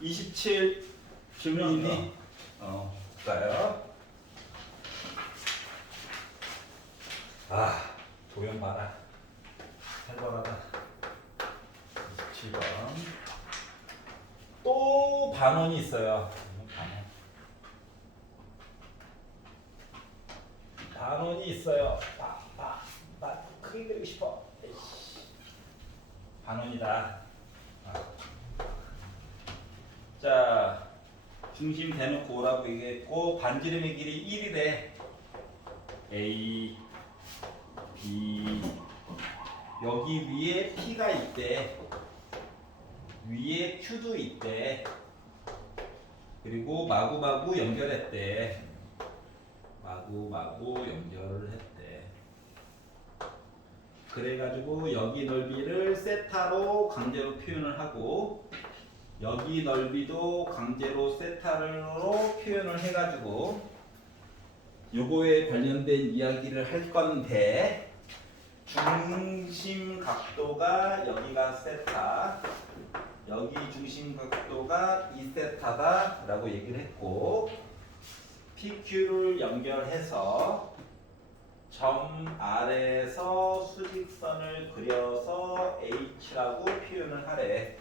27 질문 있니? 볼까요? 도형 봐라. 살벌하다. 27번. 또 반원이 있어요. 반원이 있어요. 나 크게 그리고 싶어. 에이씨. 반원이다. 자, 중심 대놓고 오라고 얘기했고 반지름의 길이 1이래. A, B, 여기 위에 P가 있대. 위에 Q도 있대. 그리고 마구마구 연결했대. 마구마구 연결을 했대. 그래가지고 여기 넓이를 세타로 강제로 표현을 하고 여기 넓이도 강제로 세타로 표현을 해가지고 요거에 관련된 이야기를 할 건데 중심 각도가 여기가 세타, 여기 중심 각도가 2세타다 라고 얘기를 했고 PQ를 연결해서 점 R에서 수직선을 그려서 H라고 표현을 하래.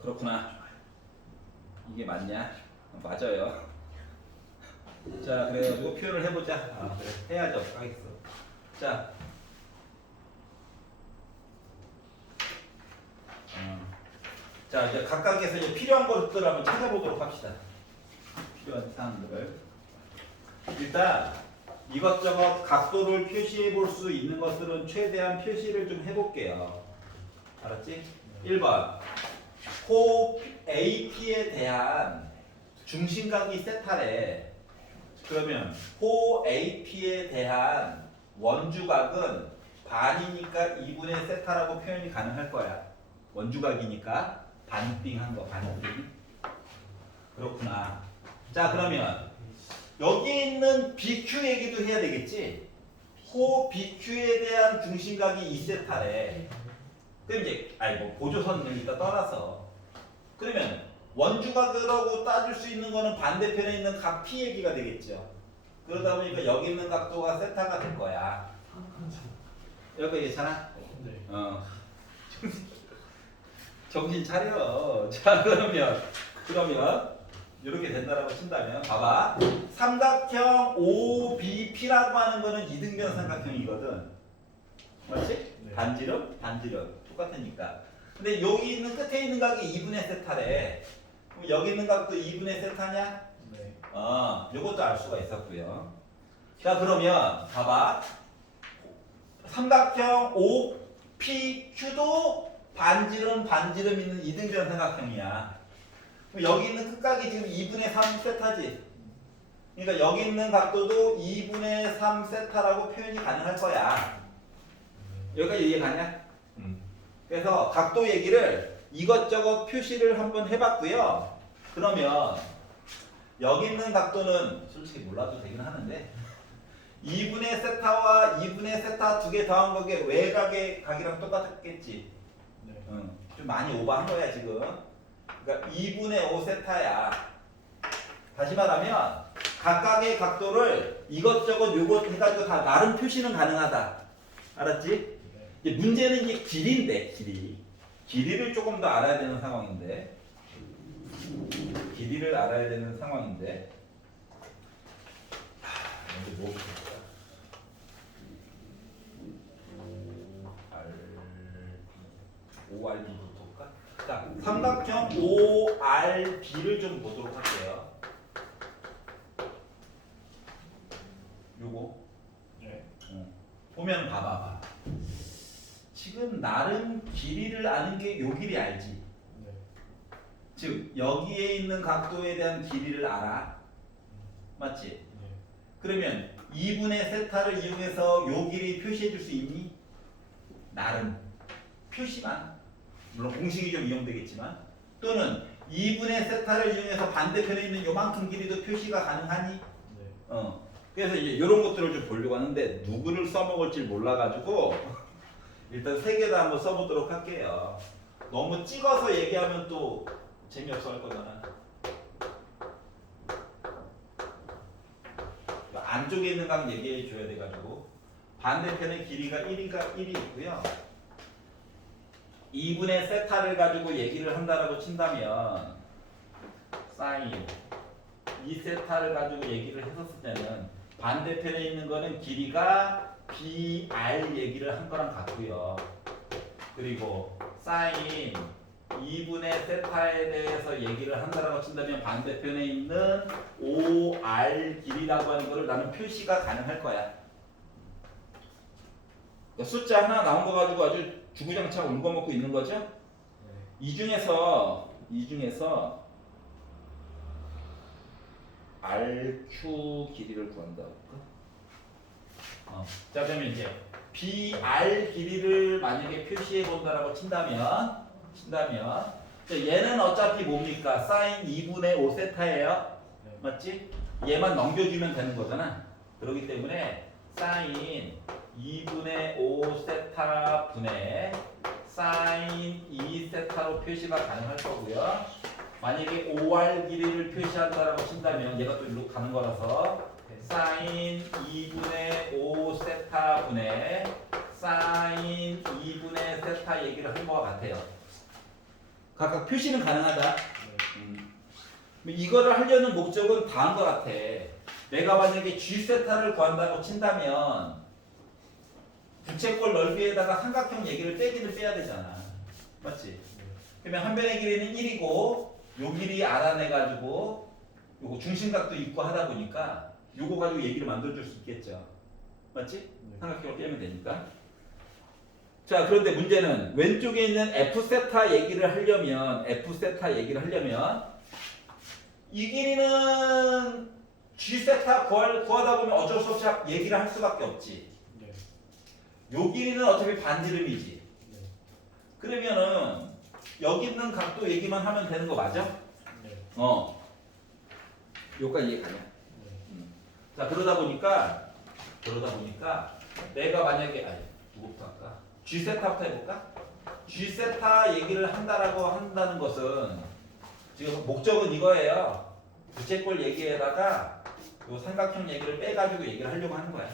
그렇구나. 이게 맞냐? 맞아요. 자, 그래가지고 표현을 해보자. 그래. 해야죠. 하겠어. 자, 자 이제 각각에서 이제 필요한 것들을 한번 찾아보도록 합시다. 필요한 사항들을. 일단 이것저것 각도를 표시해 볼 수 있는 것들은 최대한 표시를 좀 해볼게요. 알았지? 1번. 호 AP에 대한 중심각이 세타래. 그러면 호 AP에 대한 원주각은 반이니까 2분의 세타라고 표현이 가능할 거야. 원주각이니까 반띵한 거, 반띵. 그렇구나. 자, 그러면 여기 있는 BQ 얘기도 해야 되겠지? 호 BQ에 대한 중심각이 2세타래. 그럼 이제 보조선을 일단 떠나서 그러면 원주각이라고 따질 수 있는 거는 반대편에 있는 각 P 얘기가 되겠죠. 그러다 보니까 여기 있는 각도가 세타가 될 거야. 여기 괜찮아? 네. 정신 차려. 자, 그러면 이렇게 된다라고 친다면 봐봐. 삼각형 OBP라고 하는 거는 이등변 삼각형이거든. 맞지? 네. 반지름 똑같으니까. 근데 여기 있는 끝에 있는 각이 2분의 세타래. 그럼 여기 있는 각도 2분의 세타냐? 네. 요것도 알 수가 있었고요. 자, 그러면 봐봐. 삼각형 OPQ도 반지름 있는 이등변 삼각형이야. 그럼 여기 있는 끝각이 지금 2분의 3 세타지. 그러니까 여기 있는 각도도 2분의 3 세타라고 표현이 가능할 거야. 여기까지 이해 가냐? 그래서 각도 얘기를 이것저것 표시를 한번 해봤고요. 그러면 여기 있는 각도는 솔직히 몰라도 되긴 하는데 2분의 세타와 2분의 세타 두 개 더한 거게 외곽의 각이랑 똑같겠지. 네. 좀 많이 오버한 거야 지금. 그러니까 2분의 5 세타야. 다시 말하면 각각의 각도를 이것저것 요것 해가지고 다 나름 표시는 가능하다. 알았지? 이제 문제는 이제 길이인데 길이를 조금 더 알아야 되는 상황인데 먼저 뭐 볼까? ORB부터 볼까? 자, 삼각형 ORB를 좀 보도록 할게요. 요거 네. 보면 봐봐. 지금 나름 길이를 아는 게 요 길이 알지? 네. 즉 여기에 있는 각도에 대한 길이를 알아. 맞지? 네. 그러면 2분의 세타를 이용해서 요 길이 표시해 줄 수 있니? 나름 표시만. 물론 공식이 좀 이용되겠지만 또는 2분의 세타를 이용해서 반대편에 있는 요만큼 길이도 표시가 가능하니? 네. 그래서 이제 이런 것들을 좀 보려고 하는데 누구를 써먹을지 몰라가지고 일단 세 개 다 한번 써보도록 할게요. 너무 찍어서 얘기하면 또 재미없어 할 거잖아. 안쪽에 있는 각 얘기해 줘야 돼가지고 반대편의 길이가 1이 있고요. 2분의 세타를 가지고 얘기를 한다라고 친다면 사인 2세타를 가지고 얘기를 했었을 때는 반대편에 있는 거는 길이가 BR 얘기를 한 거랑 같고요. 그리고 사인 2분의 세타에 대해서 얘기를 한다라고 친다면 반대편에 있는 OR 길이라고 하는 거를 나는 표시가 가능할 거야. 숫자 하나 나온 거 가지고 아주 주구장창 울거먹고 있는 거죠? 이 중에서 RQ 길이를 구한다고 할까? 자 그러면 이제 BR 길이를 만약에 표시해 본다라고 친다면 얘는 어차피 뭡니까? 사인 2분의 5세타예요. 맞지? 얘만 넘겨주면 되는 거잖아. 그렇기 때문에 사인 2분의 5세타 분의 사인 2세타로 표시가 가능할 거고요. 만약에 OR 길이를 표시한다라고 친다면 얘가 또 이리로 가는 거라서 사인 2분의 5세타 분의 사인 2분의 세타 얘기를 한 거와 같아요. 각각 표시는 가능하다. 이거를 하려는 목적은 다한 것 같아. 내가 만약에 G세타를 구한다고 친다면 부채꼴 넓이에다가 삼각형 얘기를 빼기는 빼야 되잖아. 맞지? 그러면 한 변의 길이는 1이고 요 길이 알아내가지고 요거 중심각도 있고 하다 보니까 요거 가지고 얘기를 만들어줄 수 있겠죠. 맞지? 삼각형을 빼면 되니까. 자 그런데 문제는 왼쪽에 있는 F세타 얘기를 하려면 이 길이는 G세타 구하다 보면 어쩔 수 없이 얘기를 할 수밖에 없지. 요 길이는 어차피 반지름이지. 그러면은 여기 있는 각도 얘기만 하면 되는 거 맞아? 요까지 이해가냐? 자 그러다 보니까 내가 만약에 누구부터 할까? G세타부터 해볼까? G세타 얘기를 한다는 것은 지금 목적은 이거예요. 부채꼴 얘기에다가 요 삼각형 얘기를 빼가지고 얘기를 하려고 하는 거야.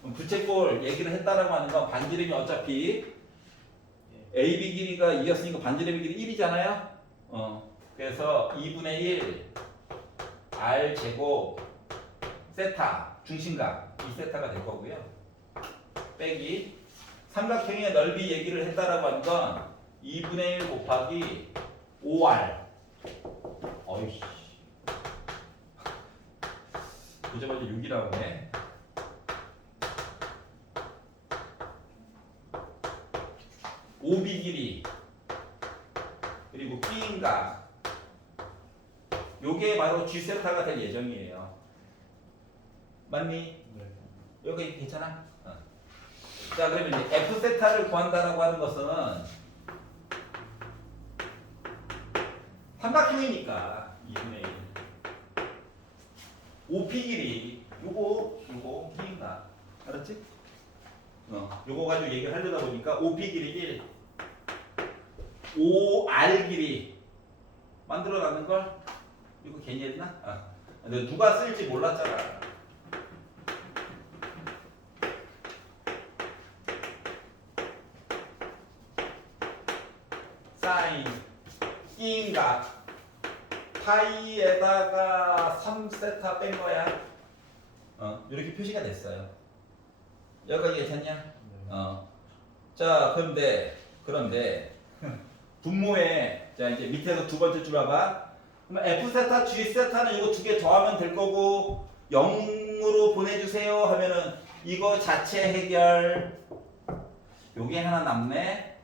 그럼 부채꼴 얘기를 했다라고 하는 건 반지름이 어차피 AB 길이가 2였으니까 반지름의 길이 1이잖아요. 그래서 2분의 1 R 제곱 세타 중심각 2세타가 될 거고요. 빼기 삼각형의 넓이 얘기를 했다라고 하는 건 2분의 1 곱하기 5R. 어이씨. 보자마자 6이 나오네. OB 길이 그리고 B인각 요게 바로 G세타가 될 예정이에요. 맞니? 여기 괜찮아? 자 그러면 이제 F세타를 구한다라고 하는 것은 삼각형이니까 2분의 1 OP 길이 요거 B인각 알았지? 요거 가지고 얘기를 하려다 보니까 OP 길이 1 OR 길이 만들어가는 걸 이거 괜히 했나? 근데 누가 쓸지 몰랐잖아. 사인 B인각 파이에다가 3세타 뺀 거야. 이렇게 표시가 됐어요. 여기까지 괜찮냐? 자 그런데 분모에 자 이제 밑에서 두 번째 줄 봐봐. 그럼 F세타, G세타는 이거 두 개 더하면 될 거고 0으로 보내주세요 하면은 이거 자체 해결. 요게 하나 남네.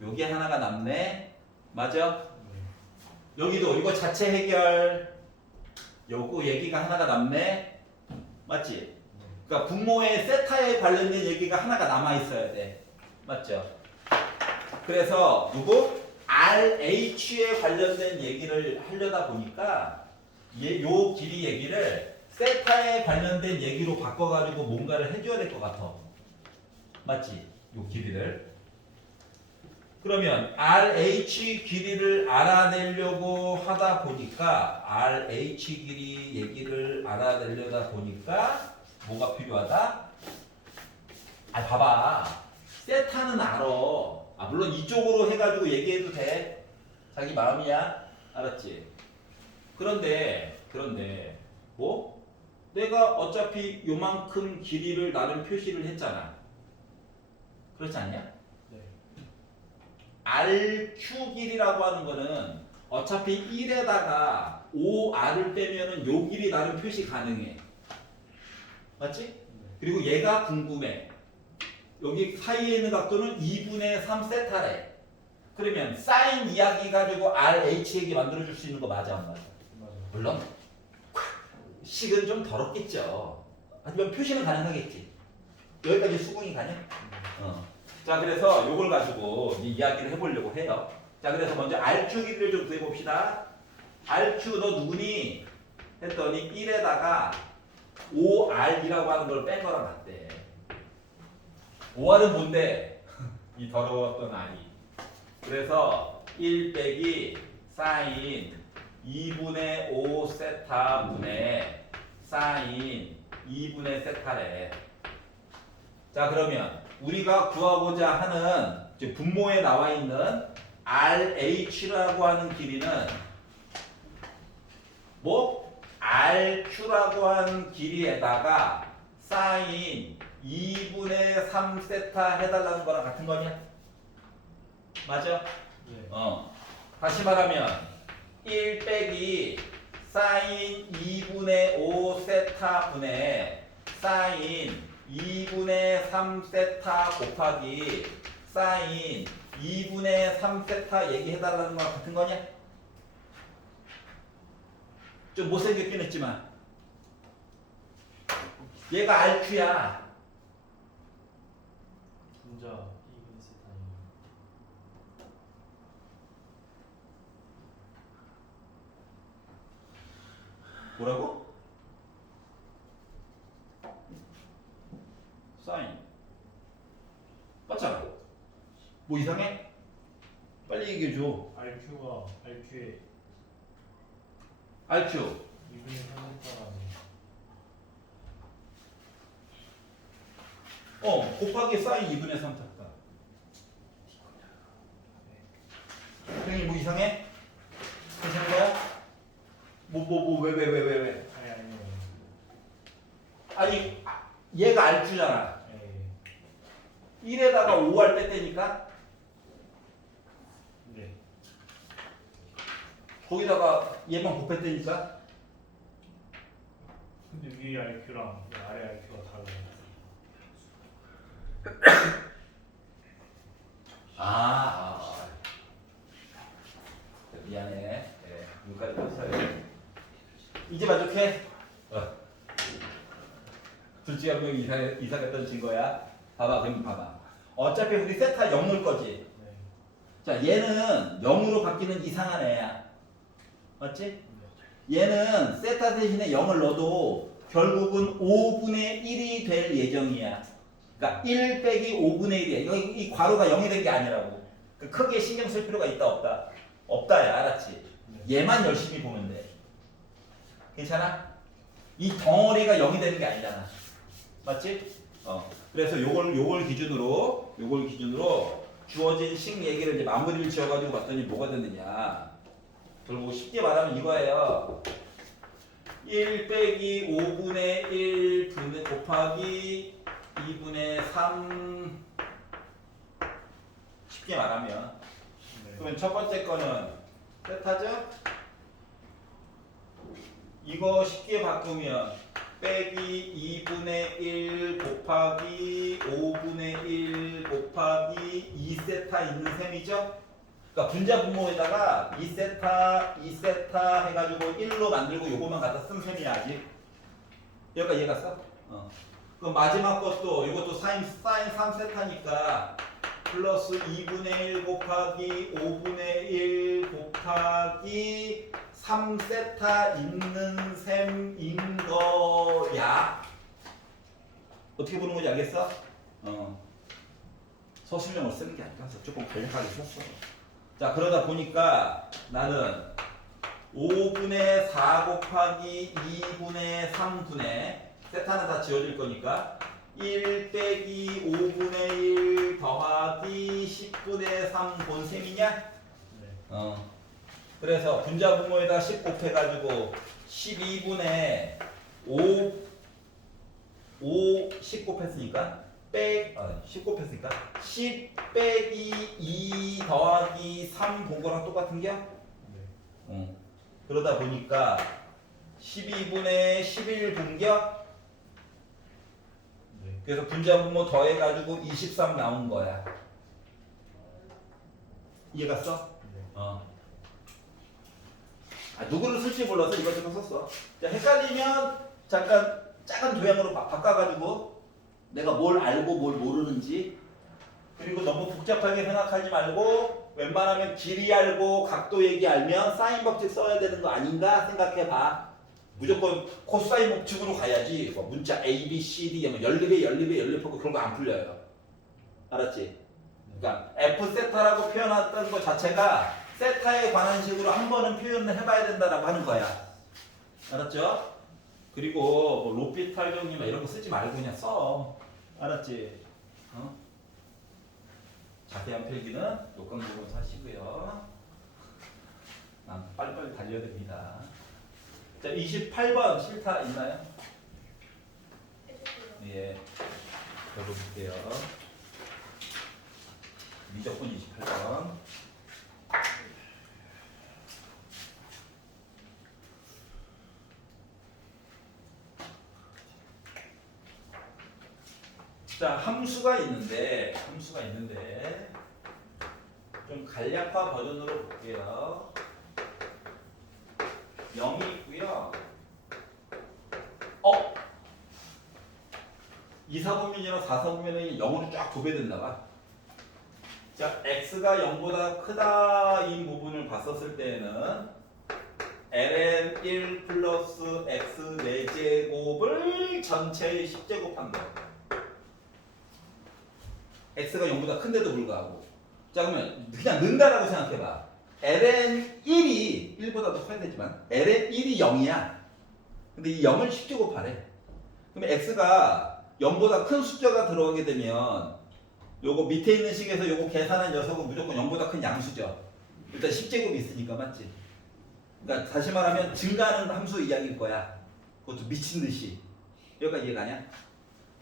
요게 하나가 남네. 맞아? 여기도 이거 자체 해결. 요거 얘기가 하나가 남네. 맞지? 그러니까 분모의 세타에 관련된 얘기가 하나가 남아 있어야 돼. 맞죠? 그래서 누구? RH에 관련된 얘기를 하려다 보니까 요 길이 얘기를 세타에 관련된 얘기로 바꿔가지고 뭔가를 해줘야 될 것 같아. 맞지? 요 길이를. 그러면 RH 길이를 알아내려고 하다 보니까 RH 길이 얘기를 알아내려다 보니까 뭐가 필요하다? 아 봐봐. 세타는 알아. 아 물론 이쪽으로 해가지고 얘기해도 돼. 자기 마음이야. 알았지? 그런데 뭐? 내가 어차피 요만큼 길이를 나름 표시를 했잖아. 그렇지 않냐? 네. RQ 길이라고 하는 거는 어차피 1에다가 5R을 빼면은 요 길이 나름 표시 가능해. 맞지? 네. 그리고 얘가 궁금해. 여기 사이에 있는 각도는 2분의 3 세타래. 그러면 사인 이야기 가지고 RH 얘기 만들어줄 수 있는 거 맞아 안 맞아? 맞아요. 물론 식은 좀 더럽겠죠. 하지만 표시는 가능하겠지. 여기까지 수긍이 가냐? 자 그래서 요걸 가지고 이야기를 해보려고 해요. 자 그래서 먼저 RQ 길이를 좀 구해봅시다. RQ 너 누구니? 했더니 1에다가 5R이라고 하는 걸 뺀 거랑 같대. 5R은 뭔데? 이 더러웠던 R이. 그래서 1 빼기 사인 2분의 5 세타 분의 사인 2분의 세타래. 자 그러면 우리가 구하고자 하는 이제 분모에 나와 있는 RH라고 하는 길이는 뭐? RQ라고 하는 길이에다가 사인 2분의 3 세타 해달라는 거랑 같은 거냐? 맞아? 네. 다시 말하면 1 빼기 사인 2분의 5 세타 분의 사인 2분의 3 세타 곱하기 사인 2분의 3 세타 얘기해달라는 거랑 같은 거냐? 좀 못생겼긴 했지만 얘가 RQ야. 분자 2분의 세타임. 뭐라고? 사인 맞잖아. 뭐 이상해? 빨리 얘기해줘. RQ가 RQ에 RQ 2분의 3세타라는. 곱하기 사인 2분의 3 탔다. 형이 뭐 이상해? 괜찮은 거야? 왜? 아니요. 아니 얘가 RQ잖아. 네. 1에다가 5R 뺐다니까 네. 거기다가 얘만 곱했다니까. 근데 위에 RQ랑 아래 RQ가 다르네. 미안해. 네, 여기까지 했어요. 이제 만족해? 둘째가 분명히 이상했던 증거야. 봐봐. 어차피 우리 세타 0 넣을 거지. 네. 자, 얘는 0으로 바뀌는 이상한 애야. 맞지? 얘는 세타 대신에 0을 넣어도 결국은 5분의 1이 될 예정이야. 그러니까 1 빼기 5분의 1이야. 이 괄호가 0이 된 게 아니라고. 크게 신경 쓸 필요가 있다 없다? 없다야. 알았지? 얘만 열심히 보면 돼. 괜찮아? 이 덩어리가 0이 되는 게 아니잖아. 맞지? 그래서 요걸 기준으로 주어진 식 얘기를 이제 마무리를 지어가지고 봤더니 뭐가 됐느냐. 결국 쉽게 말하면 이거예요. 1 빼기 5분의 1 분의 곱하기 2분의 3 쉽게 말하면 그러면 첫 번째 거는 세타죠? 이거 쉽게 바꾸면 빼기 2분의 1 곱하기 5분의 1 곱하기 2세타 있는 셈이죠? 그러니까 분자 분모에다가 2세타 해가지고 1로 만들고 요거만 갖다 쓴 셈이야 아직. 여기까지 이해갔어? 그럼 마지막 것도 이것도 사인 3세타니까 플러스 2분의 1 곱하기 5분의 1 곱하기 3세타 있는 셈인 거야. 어떻게 보는 건지 알겠어? 서술형을 쓰는 게 아니라 조금 간략하게 썼어. 자, 그러다 보니까 나는 5분의 4 곱하기 2분의 3분의 세타는 다 지워질 거니까 1 빼기 5분의 1 더하기 10분의 3 본 셈이냐? 네. 그래서 분자분모에다 10 곱해가지고 12분의 10 곱했으니까 10 곱했으니까 10 빼기 2 더하기 3 본 거랑 똑같은 게? 네. 그러다 보니까 12분의 11 분격. 네. 그래서 분자분모 더해가지고 23 나온 거야. 이해갔어? 네. 누구를 쓸지 몰라서 이것저것 썼어. 자, 헷갈리면 잠깐 작은 도형으로 바꿔가지고 내가 뭘 알고 뭘 모르는지, 그리고 너무 복잡하게 생각하지 말고 웬만하면 길이 알고 각도 얘기 알면 사인 법칙 써야 되는 거 아닌가 생각해봐. 무조건 코사인 법칙으로 가야지. 뭐 문자 A, B, C, D 하면 연립하고 그런 거 안 풀려요. 알았지? 그러니까 F 세타라고 표현했던 것 자체가 세타에 관한 식으로 한 번은 표현을 해봐야 된다라고 하는 거야. 알았죠? 그리고 뭐 로피탈경이 이런 거 쓰지 말고 그냥 써. 알았지? 자세한 필기는 녹강 보면서 하시고요. 난 빨리빨리 달려야 됩니다. 자, 28번 실타 있나요? 예, 적어볼게요. 미적분 28번. 자, 함수가 있는데 좀 간략화 버전으로 볼게요. 0이 있고요. 2사분면이랑 4사분면이 0으로 쫙 도배된다 봐. 자, x가 0보다 크다인 부분을 봤었을 때는 ln 1 플러스 x 4제곱을 전체의 10제곱한 거. x가 0보다 큰데도 불구하고. 자, 그러면 그냥 는다라고 생각해봐. ln 1이 1보다 더 커야 되지만 ln 1이 0이야. 근데 이 0을 10제곱하래. 그러면 x가 0보다 큰 숫자가 들어가게 되면 요거 밑에 있는 식에서 요거 계산한 녀석은 무조건 0보다 큰 양수죠. 일단 10제곱이 있으니까 맞지? 그러니까 다시 말하면 증가하는 함수 이야기일 거야. 그것도 미친 듯이. 여기까지 이해가냐?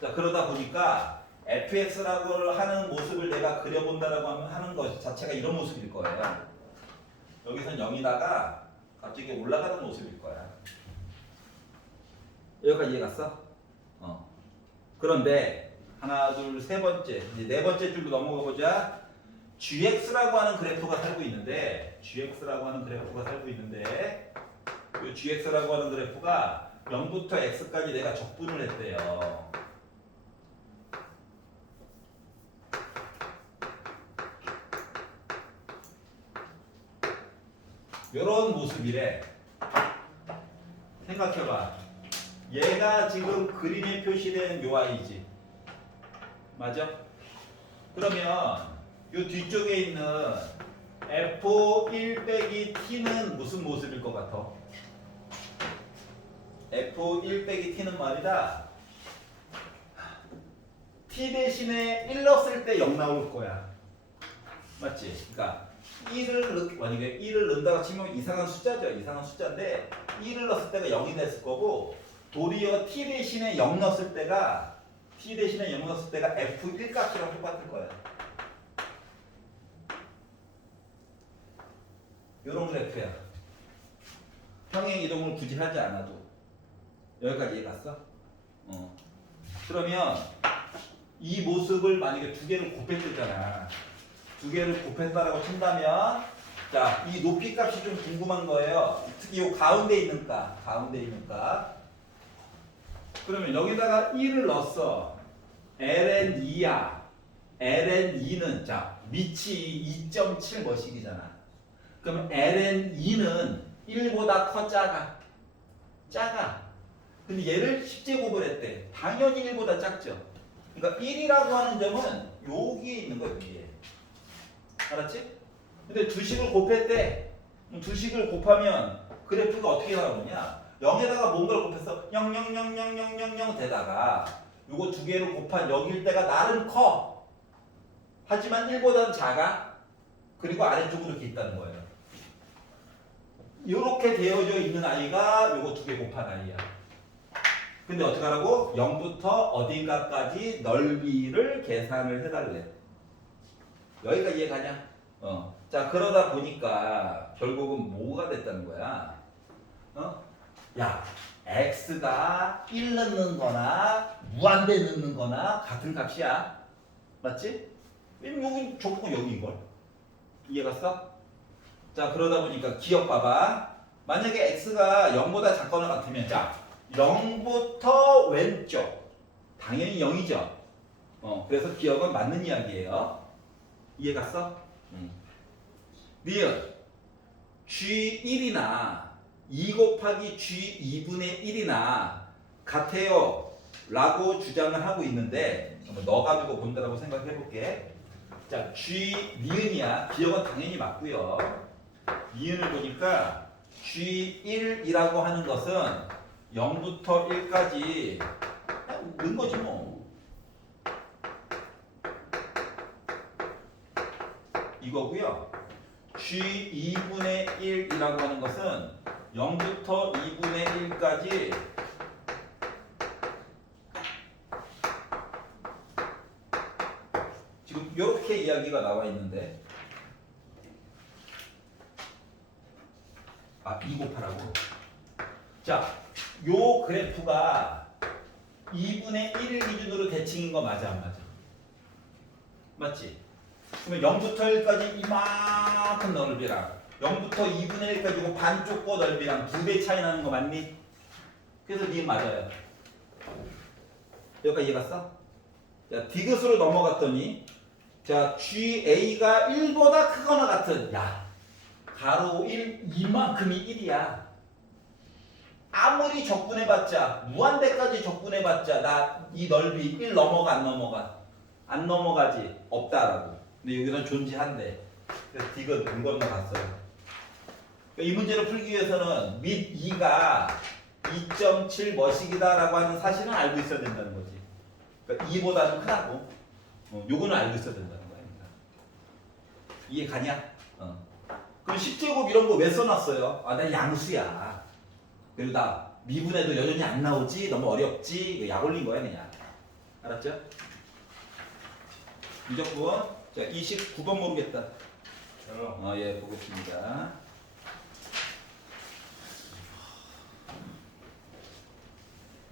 자, 그러다 보니까 fx라고 하는 모습을 내가 그려본다라고 하는 것 자체가 이런 모습일 거예요. 여기선 0이다가 갑자기 올라가는 모습일 거야. 여기까지 이해갔어? 그런데 하나, 둘, 세 번째, 이제 네 번째 줄로 넘어가 보자. gx라고 하는 그래프가 살고 있는데, 이 gx라고 하는 그래프가 0부터 x까지 내가 적분을 했대요. 요런 모습이래. 생각해봐. 얘가 지금 그림에 표시된 요 아이지. 맞아? 그러면 요 뒤쪽에 있는 F1 빼기 T는 무슨 모습일 것 같아? F1 빼기 T는 말이다. T 대신에 1 넣었을 때 0 나올 거야. 맞지? 그러니까 만약에 1을 넣는다고 치면 이상한 숫자죠. 이상한 숫자인데 1을 넣었을 때가 0이 됐을 거고, 도리어 T 대신에 0 넣었을 때가 F1 값이랑 똑같을 거야. 요런 그래프야. 평행 이동을 굳이 하지 않아도. 여기까지 이해 갔어? 그러면 이 모습을 만약에 두 개를 곱했잖아. 두 개를 곱했다라고 친다면, 자, 이 높이 값이 좀 궁금한 거예요. 특히 이 가운데 있는 값. 그러면 여기다가 1을 넣었어. ln2야. ln2는 자, 밑이 2.7 머식이잖아. 그러면 ln2는 1보다 커, 작아? 근데 얘를 10제곱을 했대. 당연히 1보다 작죠. 그러니까 1이라고 하는 점은 여기에 있는 거야, 여기에. 알았지? 근데 두식을 곱했대. 두식을 곱하면 그래프가 어떻게 나오느냐? 0에다가 뭔가를 곱해서 0000000 되다가 요거 두 개를 곱한 여기일 때가 나름 커. 하지만 1보다는 작아. 그리고 아래쪽으로 이렇게 있다는 거예요. 이렇게 되어져 있는 아이가 요거 두 개 곱한 아이야. 근데 어떻게 하라고? 0부터 어딘가까지 넓이를 계산을 해달래. 여기가 이해가냐? 자, 그러다 보니까 결국은 뭐가 됐다는 거야? 야, x가 1 넣는 거나 무한대 넣는 거나 같은 값이야. 맞지? 왜냐면 여기 조건 여기인걸. 이해갔어? 자, 그러다 보니까 기억 봐봐. 만약에 x가 0보다 작거나 같으면 자, 0부터 왼쪽. 당연히 0이죠. 그래서 기억은 맞는 이야기예요. 이해갔어? 니은 G1이나 2 곱하기 G2분의 1이나 같아요 라고 주장을 하고 있는데 한번 넣어가지고 본다라고 생각해 볼게. 자, G 니은이야. 기억은 당연히 맞고요. 니은을 보니까 G1이라고 하는 것은 0부터 1까지 넣은 거지 뭐. 이거고요. G2분의 1이라고 하는 것은 0부터 2분의 1까지 지금 이렇게 이야기가 나와 있는데 2 곱하라고. 자, 요 그래프가 2분의 1을 기준으로 대칭인 거 맞아 안 맞아? 맞지? 그러면 0부터 1까지 이만큼 넓이랑 0부터 2분의 1까지 반쪽 거 넓이랑 2배 차이 나는 거 맞니? 그래서 니 맞아요. 여기까지 이해갔어? 자, 디귿으로 넘어갔더니 자, GA가 1보다 크거나 같은 야, 가로 1 이만큼이 1이야. 아무리 적분해봤자 무한대까지 적분해봤자 나 이 넓이 1 넘어가 안 넘어가? 안 넘어가지. 없다라고. 근데 여기는 존재한대. 그래서 디귿 물 건너갔어요. 이 문제를 풀기 위해서는 밑 2가 2.7 머식이다라고 하는 사실은 알고 있어야 된다는 거지. 그러니까 2보다는 크다고. 요거는 알고 있어야 된다는 거야. 이해 가냐? 그럼 10제곱 이런 거 왜 써놨어요? 나 양수야. 그리고 나 미분해도 여전히 안 나오지? 너무 어렵지? 이거 약 올린 거야 그냥. 알았죠? 미적분. 자, 29번 모르겠다. 저요. 예, 보겠습니다.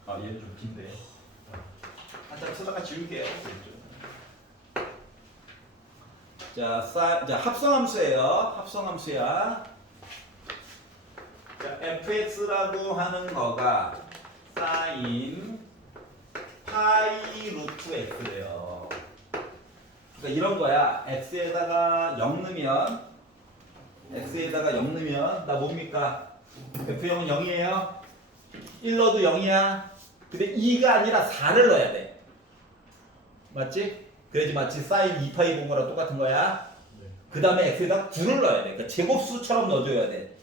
얘는 좀 긴데. 한참 쓰다가 지울게요. 자, 합성함수예요. 합성함수야. 자, fx라고 하는 거가 sin 파이 루트 x래요. 그러니까 이런 거야. x에다가 0 넣으면 나 뭡니까? f0은 0이에요. 1 넣어도 0이야. 근데 2가 아니라 4를 넣어야 돼. 맞지? 그래야지 마치 sin 2파이 본 거랑 똑같은 거야. 네. 그 다음에 x에다 9를 넣어야 돼. 그러니까 제곱수처럼 넣어줘야 돼.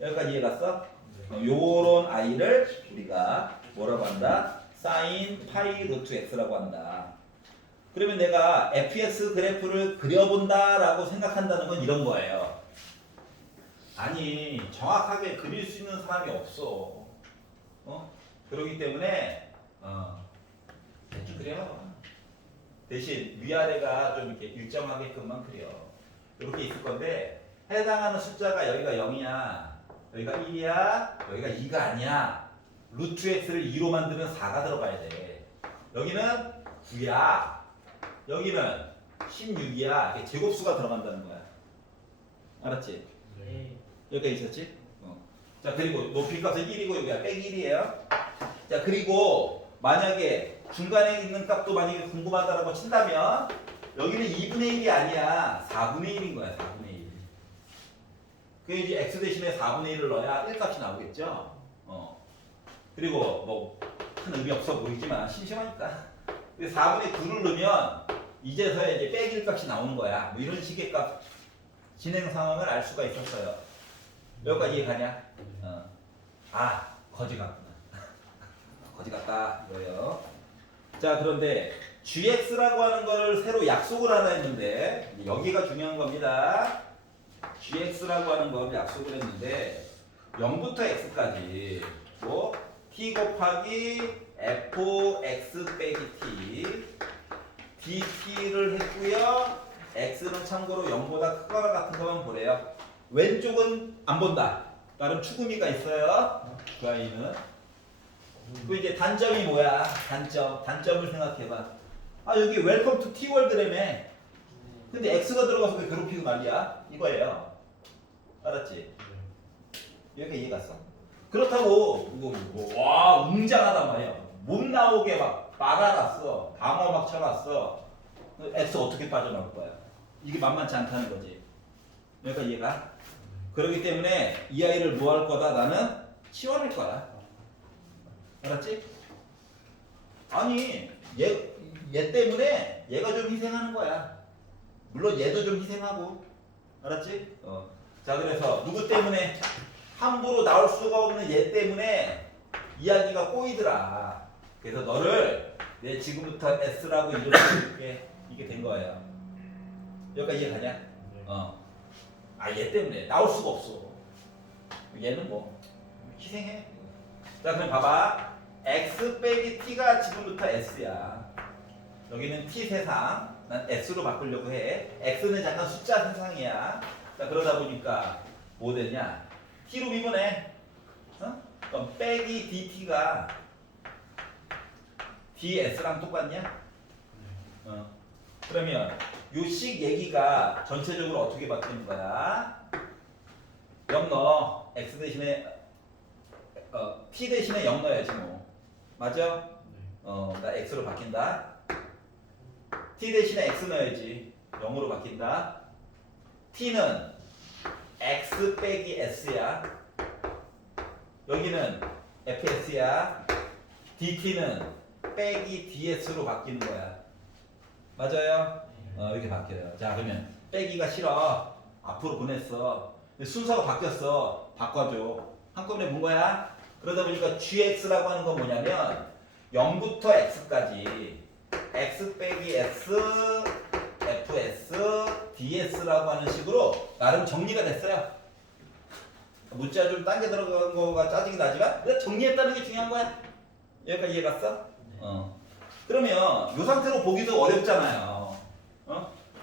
여기까지 이해갔어? 네. 요런 아이를 우리가 뭐라고 한다? sin 파이 루트 x라고 한다. 그러면 내가 fx 그래프를 그려본다라고 생각한다는 건 이런 거예요. 아니, 정확하게 그릴 수 있는 사람이 없어. 그렇기 때문에 대충 그려. 대신 위아래가 좀 이렇게 일정하게끔만 그려. 이렇게 있을 건데 해당하는 숫자가 여기가 0이야. 여기가 1이야. 여기가 2가 아니야. 루트 x를 2로 만들면 4가 들어가야 돼. 여기는 9야. 여기는 16이야. 제곱수가 들어간다는 거야. 알았지? 네. 여기까지 있었지? 자, 그리고 높이 값은 1이고 여기가 빼기 1이에요. 자, 그리고 만약에 중간에 있는 값도 만약에 궁금하다라고 친다면 여기는 2분의 1이 아니야. 4분의 1인 거야. 4분의 1. 그 이제 x 대신에 4분의 1을 넣어야 1 값이 나오겠죠? 그리고 뭐 큰 의미 없어 보이지만 심심하니까. 4분의 9를 넣으면 이제서야 이제 빼기 값이 나오는 거야. 뭐 이런 식의 값 진행 상황을 알 수가 있었어요. 여기까지 이해가냐? 거지 같구나. 거지 같다 이거예요. 자, 그런데 gx라고 하는 거를 새로 약속을 하나 했는데 여기가 중요한 겁니다. gx라고 하는 걸 약속을 했는데 0부터 x까지 뭐 t 곱하기 fx 빼기 t dt를 했고요. x는 참고로 0보다 크거나 같은 것만 보래요. 왼쪽은 안 본다. 나름 추구미가 있어요. 그 아이는. 그 이제 단점이 뭐야? 단점을 생각해봐. 여기 웰컴 투 티월드라며. 근데 x가 들어가서 왜 괴롭히고 난리야? 이거예요. 알았지? 여기가 이해 갔어? 그렇다고 와 웅장하단 말이야. 못 나오게 막 막아놨어. 방어 막 쳐놨어. x 어떻게 빠져나올 거야? 이게 만만치 않다는 거지. 그러니까 얘가 그렇기 때문에 이 아이를 뭐 할 거다? 나는 치워낼 거야. 알았지? 아니 얘 때문에 얘가 좀 희생하는 거야. 물론 얘도 좀 희생하고. 알았지? 자, 그래서 누구 때문에 함부로 나올 수가 없는 얘 때문에 이야기가 꼬이더라. 그래서 너를 내 지금부터 S라고 이름을 줄게. 이게 된 거예요. 여기까지 이해가냐? 얘 때문에 나올 수가 없어. 얘는 뭐 희생해. 자, 그럼 봐봐. x 빼기 t가 지금부터 s야. 여기는 t 세상. 난 s로 바꾸려고 해. x는 잠깐 숫자 세상이야. 자, 그러다 보니까 뭐 되냐? t로 미분해. 그럼 빼기 dt가 ds랑 똑같냐? 그러면 요 식 얘기가 전체적으로 어떻게 바뀌는 거야? 0 넣어. x 대신에 t 대신에 0 넣어야지 뭐. 맞아? 나 x로 바뀐다. t 대신에 x 넣어야지. 0으로 바뀐다. t는 x 빼기 s야. 여기는 fs야. dt는 빼기 ds로 바뀌는 거야. 맞아요? 이렇게 바뀌어요. 자, 그러면 빼기가 싫어. 앞으로 보냈어. 순서가 바뀌었어. 바꿔줘. 한꺼번에 본 거야? 그러다 보니까 gx라고 하는 건 뭐냐면 0부터 x까지 x 빼기 s fs ds라고 하는 식으로 나름 정리가 됐어요. 문자 좀 당겨 들어간 거가 짜증이 나지만 내가 정리했다는 게 중요한 거야. 여기까지 이해 갔어? 그러면 이 상태로 보기도 어렵잖아요.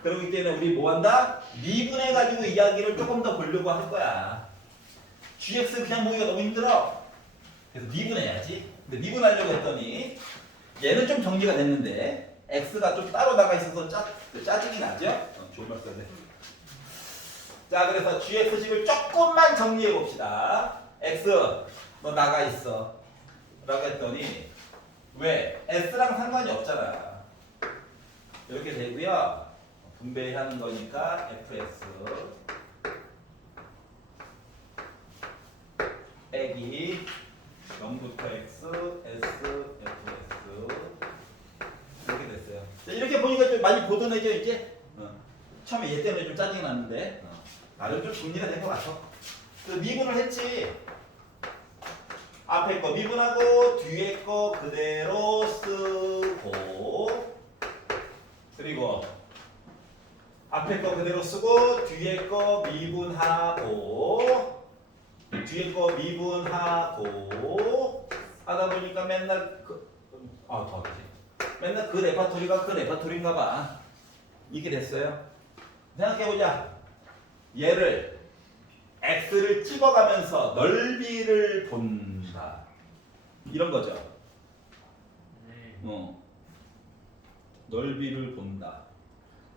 그러기 때문에 우리 뭐 한다? 미분해가지고 이야기를 조금 더 보려고 할 거야. gx 그냥 보기가 너무 힘들어. 그래서 미분해야지. 근데 미분하려고 했더니 얘는 좀 정리가 됐는데 x가 좀 따로 나가 있어서 짜증이 나죠? 좋은 말 써야 돼. 자, 그래서 gx식을 조금만 정리해 봅시다. x 너 나가 있어 라고 했더니 왜? s랑 상관이 없잖아. 이렇게 되고요. 분배하는 거니까 fs 빼기 0부터 x, s, fs 이렇게 됐어요. 자, 이렇게 보니까 좀 많이 보존해져 이제. 처음에 얘 때문에 좀 짜증이 났는데 나름 좀 정리가 된 것 같아. 그래서 미분을 했지. 앞에 거 미분하고 뒤에 거 그대로 쓰고 그리고 앞에 거 그대로 쓰고 뒤에 거 미분하고 뒤에 거 미분하고 하다 보니까 맨날 맨날 그 레파토리가 그 레파토리인가 봐. 이게 됐어요. 생각해보자. 얘를 x를 찍어가면서 넓이를 본다. 이런 거죠. 넓이를 본다.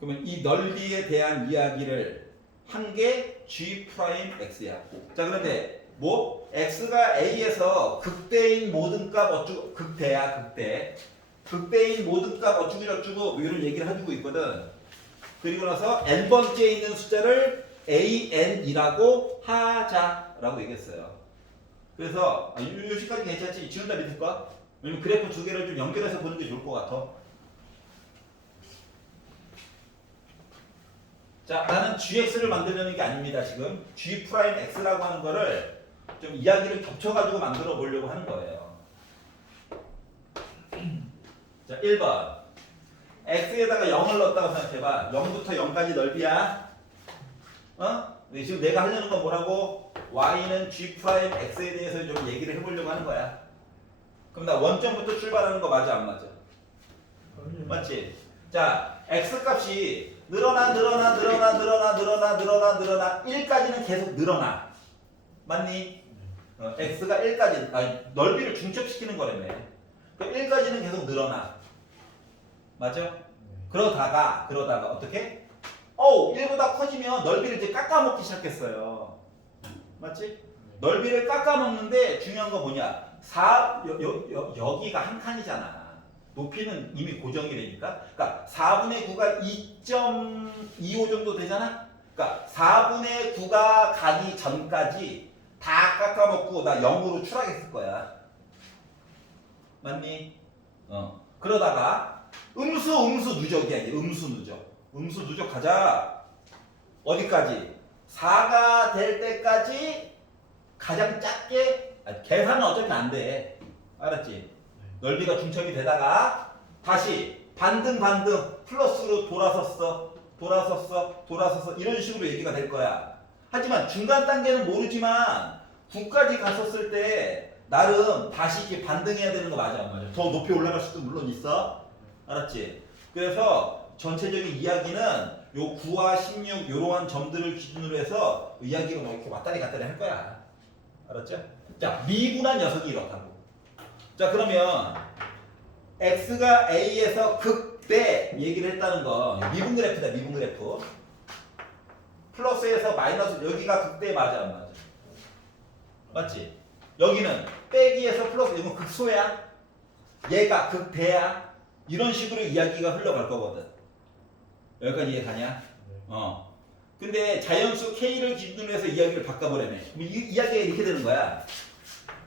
그러면 이 넓이에 대한 이야기를 한 게 g'(x야). 자, 그런데 뭐 x가 a에서 극대인 모든 값 어쩌고 극대야 극대. 극대인 모든 값 어쩌고 저쩌고 뭐 이런 얘기를 해주고 있거든. 그리고 나서 n번째에 있는 숫자를 an이라고 하자라고 얘기했어요. 그래서 요식까지 괜찮지? 지금 다 믿을 거야? 왜냐면 그래프 두 개를 좀 연결해서 보는 게 좋을 것 같아. 자, 나는 gx를 만들려는 게 아닙니다. 지금 g 프라임 x라고 하는 거를 좀 이야기를 겹쳐가지고 만들어 보려고 하는 거예요. 자, 1번. x에다가 0을 넣었다고 생각해봐. 0부터 0까지 넓이야. 어? 지금 내가 하려는 건 뭐라고? y는 g 프라임 x에 대해서 좀 얘기를 해보려고 하는 거야. 그럼 나 원점부터 출발하는 거 맞아 안 맞아? 맞지? 자, x 값이 늘어나 1까지는 계속 늘어나. 맞니? x가 1까지 아니, 넓이를 중첩시키는 거라며. 그 1까지는 계속 늘어나. 맞아? 그러다가 어떻게? 1보다 커지면 넓이를 이제 깎아먹기 시작했어요. 맞지? 넓이를 깎아먹는데 중요한 거 뭐냐? 여기가 한 칸이잖아. 높이는 이미 고정이 되니까. 그러니까 4분의 9가 2.25 정도 되잖아? 그러니까 4분의 9가 가기 전까지 다 깎아먹고 나 0으로 추락했을 거야. 맞니? 그러다가 음수 누적이야. 이제 음수 누적 가자. 어디까지? 4가 될 때까지 가장 작게 계산은 어차피 안 돼. 알았지? 넓이가 중첩이 되다가 다시 반등 플러스로 돌아섰어 이런 식으로 얘기가 될 거야. 하지만 중간 단계는 모르지만 9까지 갔었을 때 나름 다시 이렇게 반등해야 되는 거 맞아 안 맞아? 더 높이 올라갈 수도 물론 있어. 알았지? 그래서 전체적인 이야기는 요 9와 16 요러한 점들을 기준으로 해서 이야기가 뭐 이렇게 왔다리 갔다리 할 거야. 알았죠? 자, 미분한 녀석이 이렇다고. 자, 그러면 x가 a에서 극대 얘기를 했다는 거 미분 그래프다. 미분 그래프. 플러스에서 마이너스 여기가 극대 맞아 안 맞아? 맞지? 여기는 빼기에서 플러스 이건 극소야. 얘가 극대야. 이런 식으로 이야기가 흘러갈 거거든. 여기까지 이해가냐? 근데 자연수 k를 기준으로 해서 이야기를 바꿔보려면 이야기가 이렇게 되는 거야.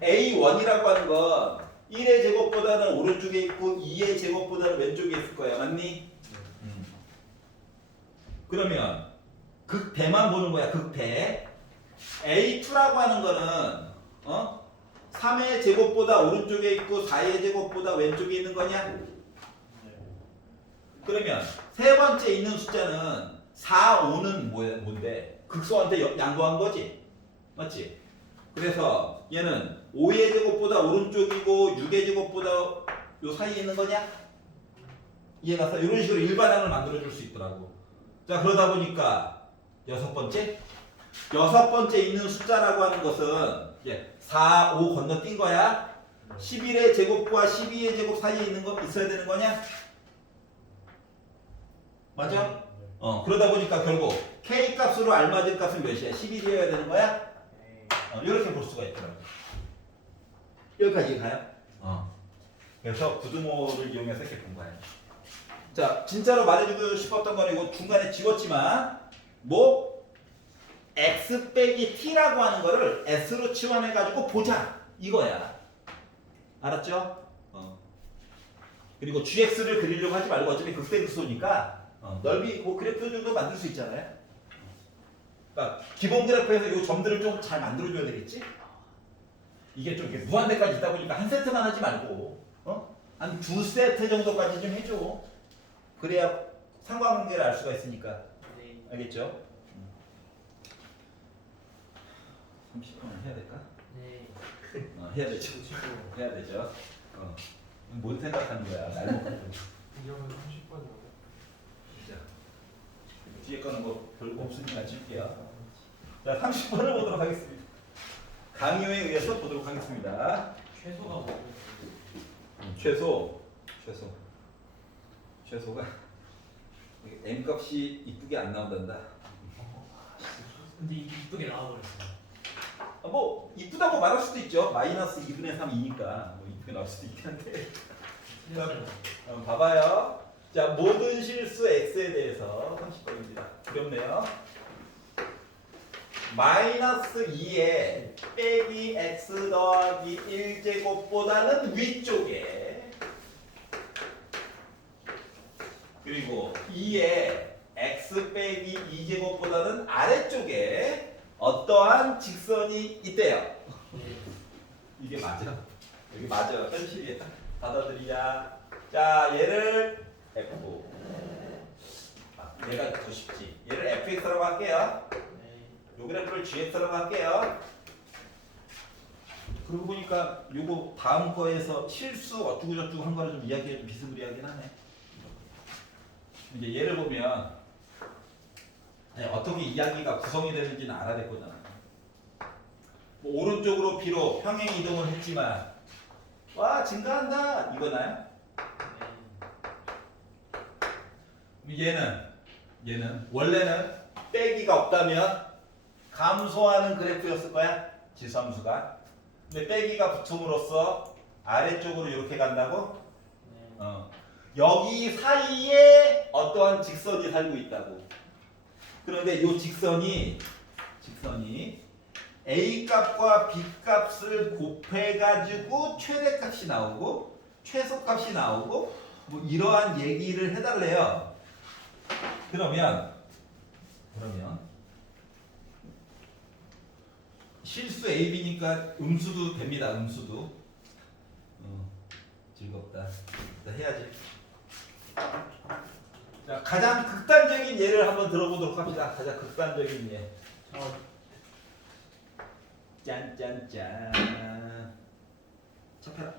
a1이라고 하는 건 1의 제곱보다는 오른쪽에 있고 2의 제곱보다는 왼쪽에 있을 거야. 맞니? 그러면 극대만 보는 거야. 극대. a2라고 하는 거는 3의 제곱보다 오른쪽에 있고 4의 제곱보다 왼쪽에 있는 거냐? 그러면 세 번째 있는 숫자는 4, 5는 뭔데? 극소한테 양보한 거지? 맞지? 그래서 얘는 5의 제곱보다 오른쪽이고 6의 제곱보다 요 사이에 있는 거냐? 이해가서 이런 식으로 일반항을 만들어 줄 수 있더라고. 자, 그러다 보니까 여섯 번째 있는 숫자라고 하는 것은 4, 5 건너뛴 거야. 11의 제곱과 12의 제곱 사이에 있는 거 있어야 되는 거냐? 맞아? 그러다 보니까 결국 k 값으로 알맞은 값은 몇이야? 11이어야 되는 거야? 이렇게 볼 수가 있더라고. 여기까지 가요? 그래서 구두모를 이용해서 이렇게 본 거야. 자, 진짜로 말해주고 싶었던 거는 이거 중간에 지웠지만 뭐 x 빼기 t라고 하는 거를 s로 치환해가지고 보자 이거야. 알았죠? 그리고 gx를 그리려고 하지 말고 어차피 극대 극소니까 넓이 그 그래프 정도 만들 수 있잖아요. 그러니까 기본 그래프에서 이 점들을 좀 잘 만들어줘야 되겠지? 이게 좀 이렇게 무한대까지 있다 보니까 한 세트만 하지 말고 한 두 세트 정도까지 좀 해줘. 그래야 상관관계를 알 수가 있으니까. 네. 알겠죠? 30분을 해야 될까? 네. 해야 되죠. 해야 되죠. 뭔 생각하는 거야? 날 먹고. 이러면 30번이라고? 자, 뒤에 거는 뭐 별거 없으니까 줄게요. 자, 30번을 보도록 하겠습니다. 강요에 의해서 보도록 하겠습니다. 최소가 뭐고? 최소가 m 값이 이쁘게 안 나온단다. 근데 이쁘게 나와버렸어요. 뭐 이쁘다고 말할 수도 있죠. 마이너스 2분의 3이니까 뭐 이쁘게 나올 수도 있긴 한데. 봐봐요. 자, 모든 실수 x에 대해서 30번입니다. 어렵네요. 마이너스 2에 빼기 x 더하기 1제곱보다는 위쪽에 그리고 2에 x x 빼기 2제곱보다는 아래쪽에 어떠한 직선이 있대요. 네. 이게 맞아. 여기 맞아. 현실이야. 받아들이자. 자, 얘를 f. 얘가 더 쉽지. 얘를 fx라고 할게요. 네. 요 그래프를 gx라고 할게요. 그러고 보니까 요거 다음 거에서 실수 어쩌고저쩌고 한 거를 좀 이야기가 좀 비스무리하긴 하네. 이제 얘를 보면 어떻게 이야기가 구성이 되는지는 알아야 될 거잖아. 뭐 오른쪽으로 비록 평행 이동을 했지만 와 증가한다 이거나요? 얘는 원래는 빼기가 없다면 감소하는 그래프였을 거야 지수함수가. 근데 빼기가 붙음으로써 아래쪽으로 이렇게 간다고? 여기 사이에 어떠한 직선이 살고 있다고. 그런데 이 직선이 A 값과 B 값을 곱해가지고 최대값이 나오고 최소값이 나오고 뭐 이러한 얘기를 해달래요. 그러면 실수 AB니까 음수도 됩니다. 음수도. 즐겁다. 일단 해야지. 자, 가장 극단적인 예를 한번 들어보도록 합시다. 가장 극단적인 예. 짠짠짠. 잡혀라.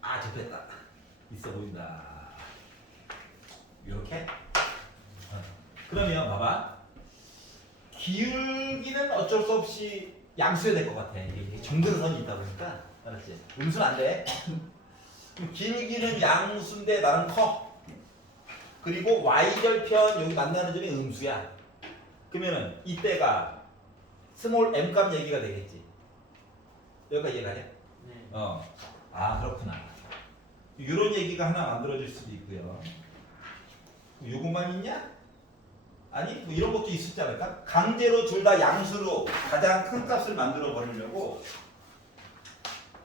아, 잡혔다. 있어 보인다. 이렇게. 그러면 봐봐. 기울기는 어쩔 수 없이 양수해야 될 것 같아. 이게 정근선이 있다 보니까. 알았지? 음수는 안 돼. 기울기는 양수인데 나는 커. 그리고 y절편 여기 만나는 점이 음수야. 그러면은 이때가 스몰 m 값 얘기가 되겠지. 여기까지 이해가 돼? 네. 아 그렇구나. 이런 얘기가 하나 만들어질 수도 있고요. 요것만 있냐? 아니 뭐 이런 것도 있었지 않을까? 강제로 둘 다 양수로 가장 큰 값을 만들어 버리려고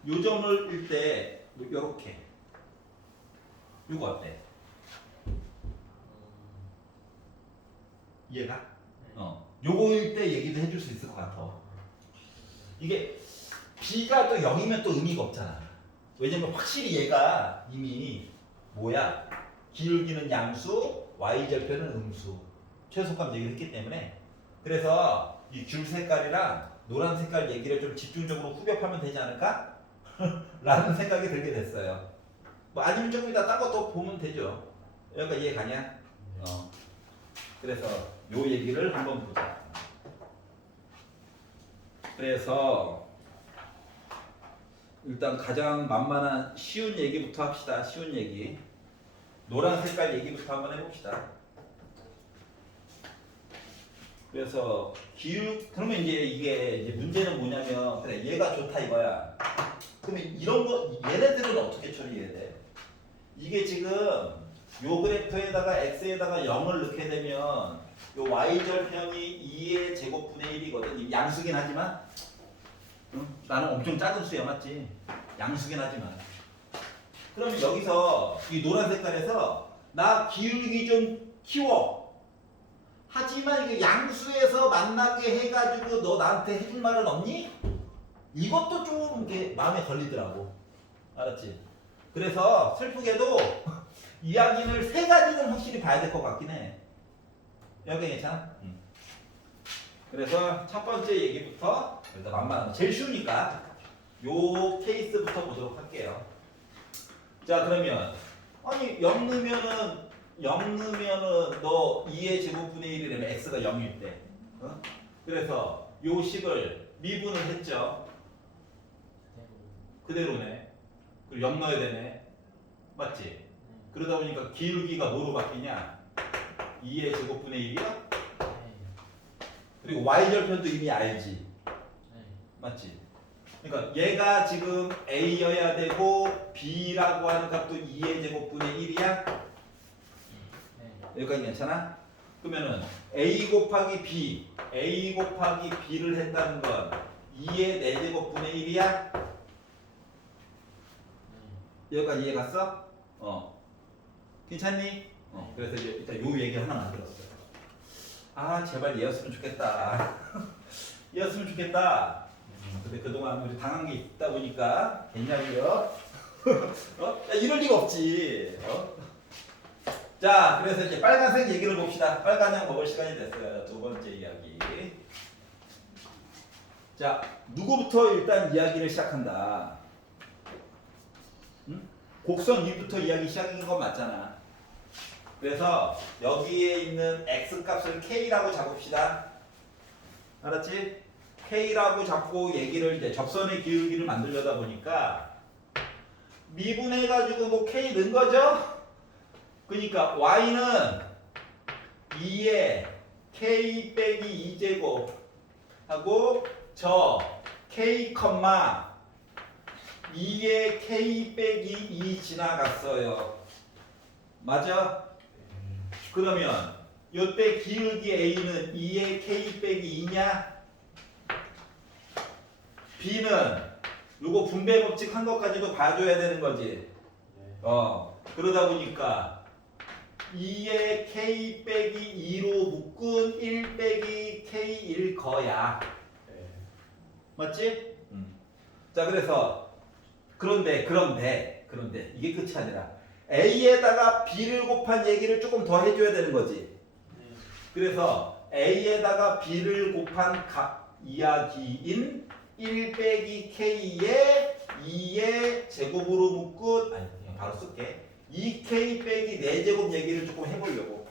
요 점을 일 때 요렇게 요거 어때? 이해가? 요거일 때 얘기도 해줄 수 있을 것 같아. 이게 B가 또 0이면 또 의미가 없잖아. 왜냐면 확실히 얘가 이미 뭐야? 기울기는 양수, y절편은 음수. 최소값 얘기를 했기 때문에. 그래서 이 줄 색깔이랑 노란 색깔 얘기를 좀 집중적으로 후벼파면 되지 않을까? 라는 생각이 들게 됐어요. 뭐 아니면 조금 이따 딴 것도 보면 되죠. 여기까지 이해 가냐? 그래서 요 얘기를 한번 보자. 그래서 일단 가장 만만한 쉬운 얘기부터 합시다. 쉬운 얘기. 노란 색깔 얘기부터 한번 해봅시다. 그래서 그러면 이게 문제는 뭐냐면 그래 얘가 좋다 이거야. 그러면 이런 거 얘네들은 어떻게 처리해야 돼? 이게 지금 요 그래프에다가 x에다가 0을 넣게 되면 요 y절편이 2의 제곱분의 1이거든. 양수긴 하지만 나는 엄청 작은 수야 맞지? 양수긴 하지만 그러면 여기서 이 노란 색깔에서 나 기울기 좀 키워. 하지만 이게 양수에서 만나게 해가지고 너 나한테 해줄 말은 없니? 이것도 좀 이게 마음에 걸리더라고. 알았지? 그래서 슬프게도 이야기를 세 가지는 확실히 봐야 될 것 같긴 해. 여기 괜찮아? 그래서 첫 번째 얘기부터 일단 만만한 거 제일 쉬우니까 요 케이스부터 보도록 할게요. 자 그러면 아니 0 넣으면은 너 2의 제곱분의 1이라면 x가 0일 때 그래서 요 식을 미분을 했죠. 그대로네. 그리고 0 넣어야 되네. 맞지? 그러다 보니까 기울기가 뭐로 바뀌냐? 2의 제곱분의 1이야? 그리고 y절편도 이미 알지? 맞지? 그러니까 얘가 지금 a여야 되고 b라고 하는 값도 2의 제곱분의 1이야? 여기까지 괜찮아? 그러면은 a 곱하기 b를 했다는 건 2의 4제곱분의 1이야? 여기까지 이해 갔어? 괜찮니? 그래서 이제 일단 요 얘기 하나 만들었어요. 아 제발 얘였으면 좋겠다. 얘였으면 좋겠다. 근데 그동안 우리 당한 게 있다 보니까 됐냐고요? 어? 야, 이럴 리가 없지. 어? 자, 그래서 이제 빨간색 얘기를 봅시다. 빨간약 먹을 시간이 됐어요. 두 번째 이야기. 자, 누구부터 일단 이야기를 시작한다. 응? 곡선 위부터 이야기 시작인 건 맞잖아. 그래서 여기에 있는 x 값을 k라고 잡읍시다. 알았지? k라고 잡고 얘기를 이제 접선의 기울기를 만들려다 보니까 미분해가지고 뭐 k 넣은 거죠? 그러니까 y는 2에 k 빼기 2제곱 하고 저 k, 2에 k 빼기 2 지나갔어요. 맞아? 그러면 요때 기울기 a는 2에 k 빼기 2냐? b는 요거 분배 법칙 한 것까지도 봐줘야 되는 거지. 그러다 보니까 2에 k 빼기 2로 묶은 1 빼기 k일 거야. 맞지? 자, 그래서 그런데 이게 끝이 아니라 a에다가 b를 곱한 얘기를 조금 더 해줘야 되는 거지. 그래서 a에다가 b를 곱한 값 이야기인 1 빼기 k에 2의 제곱으로 묶은 아니 그냥 바로 쓸게. 2k 빼기 4제곱 얘기를 조금 해보려고.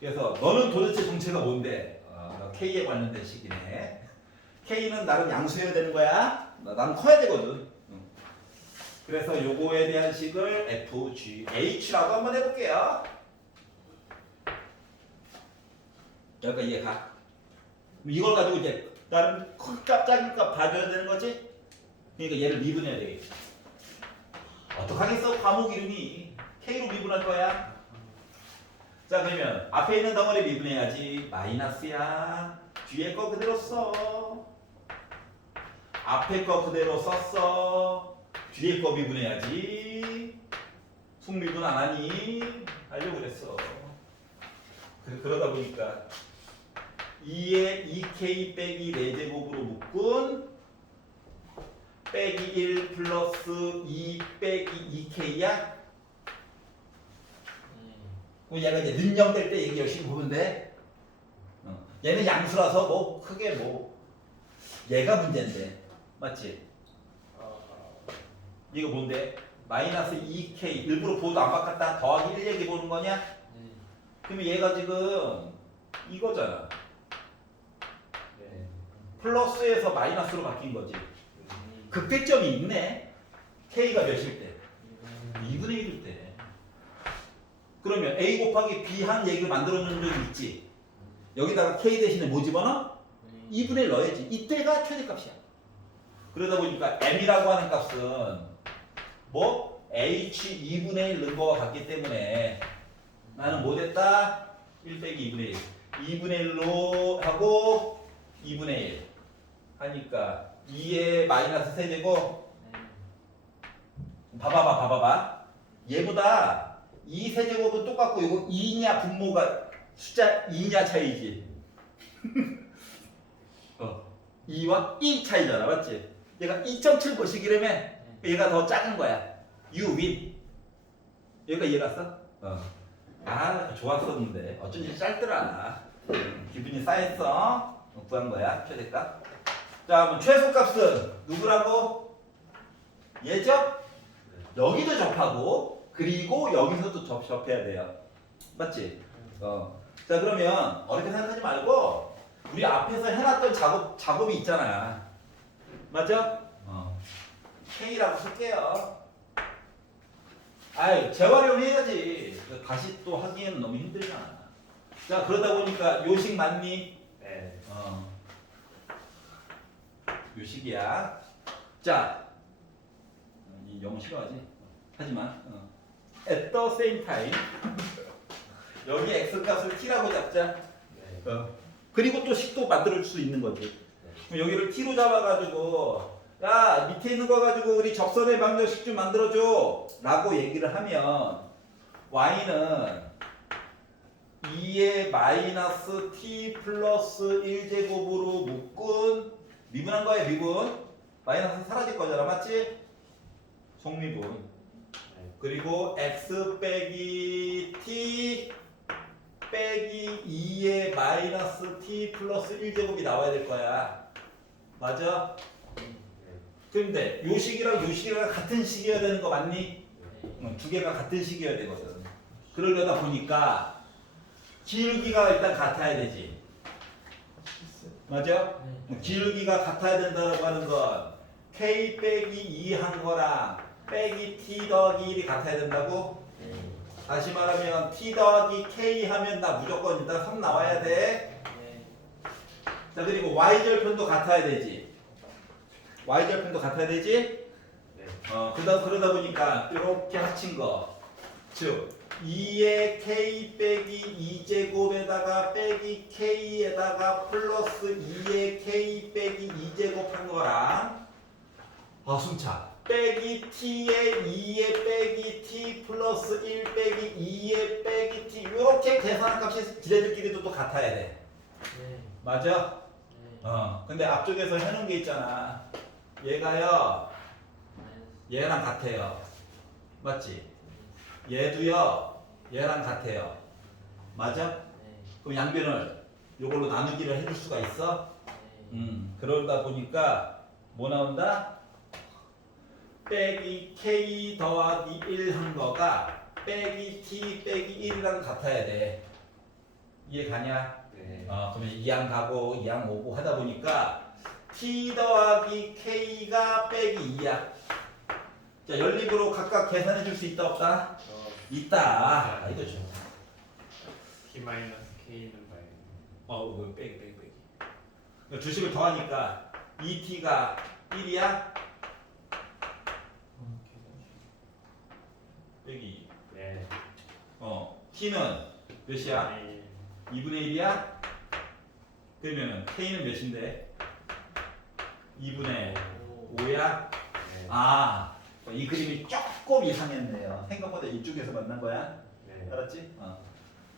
그래서 너는 도대체 정체가 뭔데? k에 관련된 식이네. k는 나름 양수해야 되는 거야. 나는 커야 되거든. 그래서 요거에 대한 식을 f, g, h라고 한번 해볼게요. 여기까지 이해가? 이걸 가지고 이제 나름 큰 값, 작은 값 봐줘야 되는 거지? 그러니까 얘를 미분해야 되겠지. 어떡하겠어? 과목 이름이 K로 미분할 거야. 자, 그러면 앞에 있는 덩어리 미분해야지. 마이너스야. 뒤에 거 그대로 써. 앞에 거 그대로 썼어. 뒤에 거 미분해야지. 속미분 안 하니? 하려고 그랬어. 그러다 보니까 2에 2k 빼기 4제곱으로 묶은 빼기 1 플러스 2 빼기 2k야? 그럼 얘가 이제 능력될 때 얘기 열심히 보면 돼. 얘는 양수라서 뭐 크게 뭐 얘가 문제인데 맞지? 이거 뭔데? 마이너스 2k 일부러 보도 안 바꿨다 더하기 1 얘기 보는 거냐? 그러면 얘가 지금 이거잖아. 플러스에서 마이너스로 바뀐 거지. 극대점이 있네. k가 몇일 때? 2분의 1일 때. 그러면 a 곱하기 b 한 얘기를 만들어놓은 적이 있지. 여기다가 k 대신에 뭐 집어넣어? 2분의 1 넣어야지. 이때가 최대값이야. 그러다 보니까 m이라고 하는 값은 뭐? h 2분의 1 넣은 거와 같기 때문에 나는 뭐 됐다? 1 빼기 2분의 1. 2분의 1로 하고 2분의 1 하니까 2의 마이너스 세제곱. 봐봐. 얘보다 2 세제곱은 똑같고 이거 2냐 분모가 숫자 2냐 차이지. 2와 1 차이잖아. 맞지? 얘가 2.7 거시기라면 얘가 더 작은 거야. You win. 여기가 이해갔어? 아, 좋았었는데 어쩐지 짧더라. 기분이 쌓였어. 구한 거야. 최대값. 자, 그럼 최소값은 누구라고? 얘죠? 여기도 접하고 그리고 여기서도 접해야 돼요. 맞지? 자, 그러면 어렵게 생각하지 말고 우리 앞에서 해놨던 작업이 있잖아. 맞죠? K라고 쓸게요. 아이, 재활용해야지. 다시 또 하기에는 너무 힘들잖아. 자, 그러다 보니까 요식 맞니? 네. 요식이야. 자, 이 영어 싫어하지? 하지만 at the same time 여기 x 값을 t라고 잡자. 그리고 또 식도 만들어줄 수 있는 거지. 그럼 여기를 t로 잡아가지고 야, 밑에 있는 거 가지고 우리 접선의 방정식 좀 만들어줘 라고 얘기를 하면 y는 2의 마이너스 t 플러스 1제곱으로 묶은 미분한 거예요. 미분. 마이너스 사라질 거잖아. 맞지? 속미분. 그리고 x 빼기 t 빼기 2의 마이너스 t 플러스 1제곱이 나와야 될 거야. 맞아? 근데 요 식이랑 요 식이랑 같은 식이어야 되는 거 맞니? 두 개가 같은 식이어야 되거든. 그러려다 보니까 기울기가 일단 같아야 되지. 맞아? 기울기가 같아야 된다고 하는 건 k 빼기 2 한 거랑 빼기 t 더하기 1이 같아야 된다고? 다시 말하면 t 더하기 k 하면 나 무조건 일단 3 나와야 돼. 자, 그리고 y절편도 같아야 되지. y절편도 같아야 되지? 그러다 보니까 이렇게 합친 거. 즉 2의 k 빼기 2제곱에다가 빼기 k에다가 플러스 2의 k 빼기 2제곱 한 거랑 숨차 빼기 t의 2의 빼기 t 플러스 1 빼기 2의 빼기 t 이렇게 계산한 값이 지네들끼리도 또 같아야 돼. 맞아? 근데 앞쪽에서 해놓은 게 있잖아. 얘가요 얘랑 같아요. 맞지? 얘도요 얘랑 같아요. 맞아? 그럼 양변을 요걸로 나누기를 해줄 수가 있어? 그러다 보니까 뭐 나온다? 빼기 k 더하기 1 한 거가 빼기 t 빼기 1이랑 같아야 돼. 이해 가냐? 그러면 2항 가고 2항 오고 하다 보니까 t 더하기 k가 빼기 2야. 자, 연립으로 각각 계산해 줄 수 있다 없다? 있다. 이거 좀. T 마이너스 K는 봐요. 뭐 빼기. 주식을 더하니까 2t가 1이야? 빼기. 네. t는 몇이야? 2분의 1이야? 그러면 k는 몇인데? 2분의 5야? 이 그림이 조금 이상했네요. 생각보다 이쪽에서 만난 거야. 네. 알았지?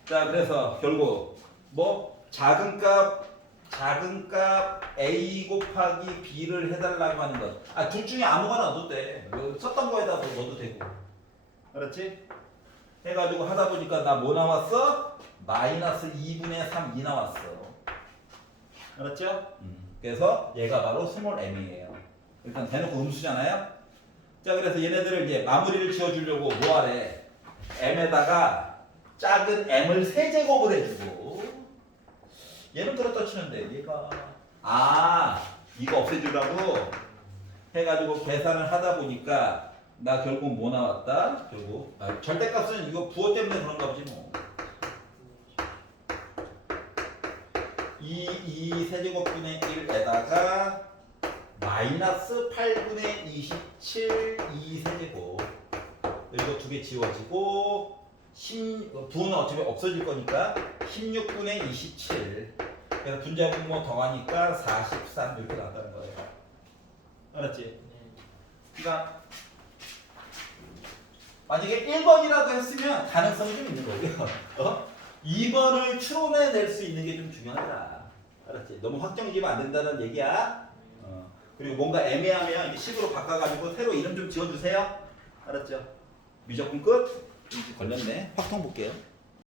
자, 그래서 결국 뭐 작은 값 a 곱하기 b를 해달라고 하는 것. 둘 중에 아무거나 넣어도 돼. 썼던 거에다 넣어도 되고. 알았지? 해가지고 하다 보니까 나 뭐 나왔어? 마이너스 2분의 3 2 나왔어. 알았죠? 그래서 얘가 바로 스몰 m이에요. 일단 대놓고 음수잖아요. 자, 그래서 얘네들을 이제 마무리를 지어주려고 뭐 하래? m에다가 작은 m을 세제곱을 해주고, 얘는 그렇다 치는데 얘가 이거 없애주려고 해가지고 계산을 하다 보니까 나 결국 뭐 나왔다? 결국 절대값은 이거 부호 때문에 그런가 보지 뭐. 2 세제곱분의 1에다가 마이너스 8분의 27 2세제곱. 이거 두 개 지워지고 부호는 어차피 없어질 거니까 16분의 27. 그래서 분자분모 더하니까 43 이렇게 나온다는 거예요. 알았지? 그러니까 만약에 1번이라도 했으면 가능성이 좀 있는 거고요. 2번을 추론해낼 수 있는 게 좀 중요하다. 알았지? 너무 확정 지으면 안 된다는 얘기야. 그리고 뭔가 애매하면 이게 식으로 바꿔가지고 새로 이름 좀 지어주세요. 알았죠? 미적분 끝? 걸렸네. 확통 볼게요.